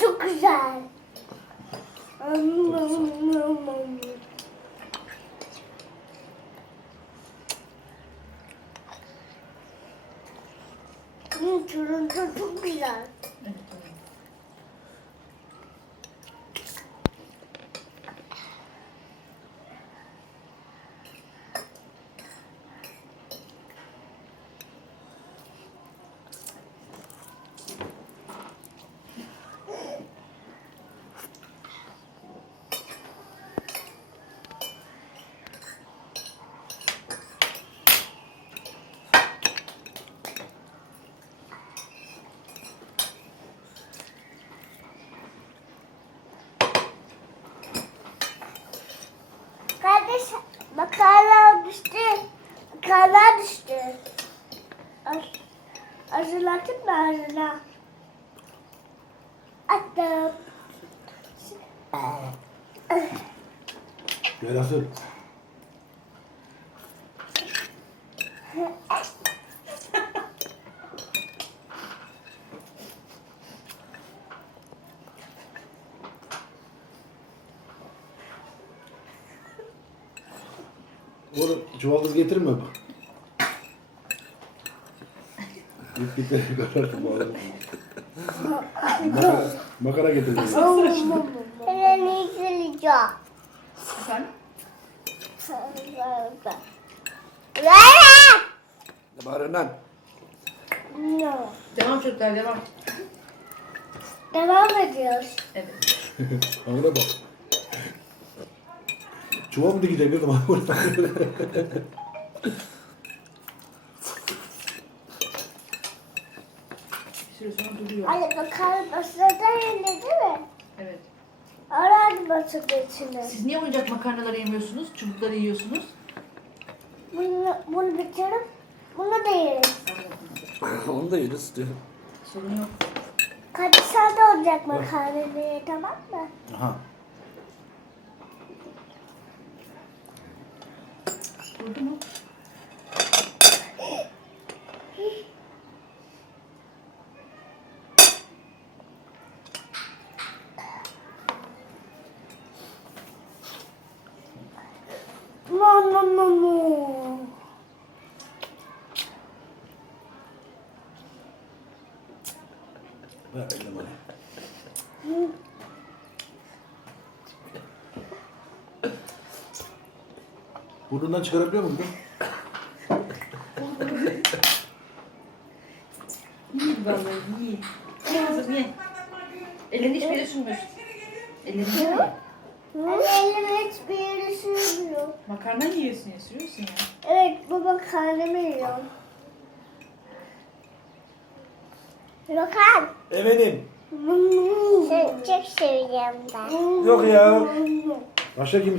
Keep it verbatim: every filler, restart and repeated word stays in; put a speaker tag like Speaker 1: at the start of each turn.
Speaker 1: çok güzel. Hmm, turuncu çok güzel. Kardeş, makarna düştü. Makarna düştü. Hazırladın mı hazırla? Attım.
Speaker 2: Gel hazır. Oğlum çuvaldız getirme bak. Git git karartı bu arada. Makara, makara getireceğim.
Speaker 1: Elini yıkayacağım.
Speaker 3: Efendim?
Speaker 2: Ne bağırıyorsun lan?
Speaker 1: No.
Speaker 3: Devam çocuklar devam.
Speaker 1: Devam ediyoruz.
Speaker 3: Evet.
Speaker 2: Ağına bak. Çuval mı dikecek kızım?
Speaker 3: Bir süre sonra duruyor.
Speaker 1: Hadi bakalım ısırdan yerine değil mi?
Speaker 3: Evet.
Speaker 1: Aradı batırdı içine.
Speaker 3: Siz niye oyuncak makarnaları yemiyorsunuz? Çubukları yiyorsunuz?
Speaker 1: Bunu, bunu bitirelim. Bunu da yeriz.
Speaker 2: Onu da yeriz diyor.
Speaker 3: Sorun yok.
Speaker 1: Kaç saat olacak makarnayı, tamam mı?
Speaker 2: Aha.
Speaker 3: Durdu mu?
Speaker 1: No no no no.
Speaker 2: Ver elim hadi. Burnundan çıkarabiliyor musun?
Speaker 3: İyi vallahi iyi. Ye kızım ye. Ellerini hiçbir yere sürmüyorsun. Ellerini ye.
Speaker 1: Anne elime hiçbir yere sürmüyor.
Speaker 3: Makarna yiyorsun ya, sürüyorsun ya.
Speaker 1: Evet, bu makarnamı yiyorum. Bakar.
Speaker 2: Efendim.
Speaker 1: Çok seveceğim ben.
Speaker 2: Yok ya. Başka kim?